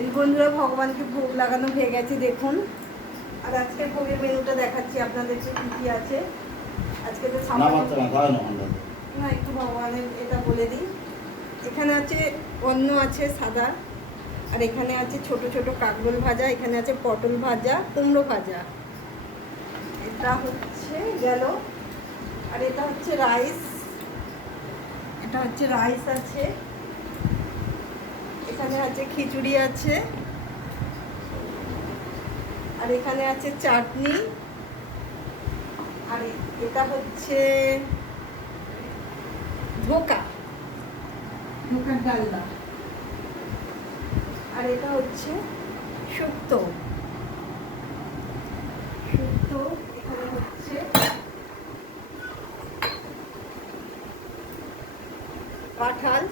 এই বন্ধুরা ভগবানকে ভোগ লাগানো হয়ে গেছে দেখুন। আর আজকে ভোগের মেনুটা দেখাচ্ছি আপনাদেরকে কি কি আছে। আজকে তো না একটু ভগবানের এটা বলে দিই। এখানে আছে অন্ন আছে সাদা, আর এখানে আছে ছোট ছোট কাকরোল ভাজা, এখানে আছে পটল ভাজা, কুমড়ো ভাজা, এটা হচ্ছে গেল। আর এটা হচ্ছে রাইস, এটা হচ্ছে রাইস আছে, এখানে আছে খিচুড়ি আছে, আর এখানে আছে চাটনি, আর এটা হচ্ছে ধোকার ডালনা, আর এটা হচ্ছে শুক্তো। এখানে হচ্ছে কাঁঠাল,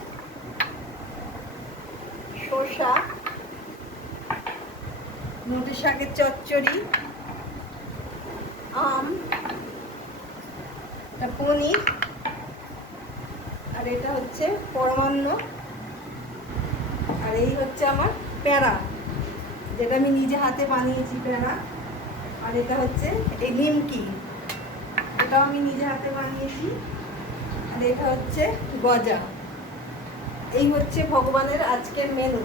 শসা, নোটে শাকের চচ্চড়ি, আম, পনির, আর এটা হচ্ছে পরমান্ন, আর এই হচ্ছে আমার প্যাঁড়া, যেটা আমি নিজে হাতে বানিয়েছি প্যাঁড়া। আর এটা হচ্ছে এই নিমকি, এটাও আমি নিজে হাতে বানিয়েছি। আর এটা হচ্ছে গজা। এই হচ্ছে ভগবানের আজকের মেনু।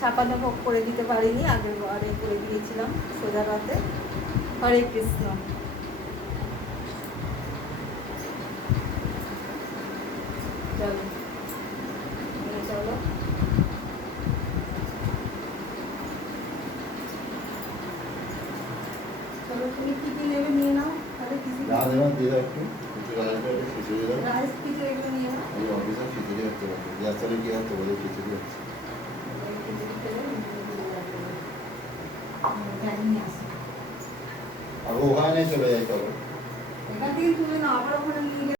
ছাপানো ভোগ করে দিতে পারিনি, আগের বারে করে দিয়েছিলাম সোজা রাতে। হরে কৃষ্ণ। চলো চলো, চলো তুমি কি কি নেবে নিয়ে নাও, তাহলে কিছু রাইস কিছু এগুলো নিয়ে নাও। ওখানে চলে যাইতে হবে। এখান থেকে তুলে নাও, আবার ওখানে নিয়ে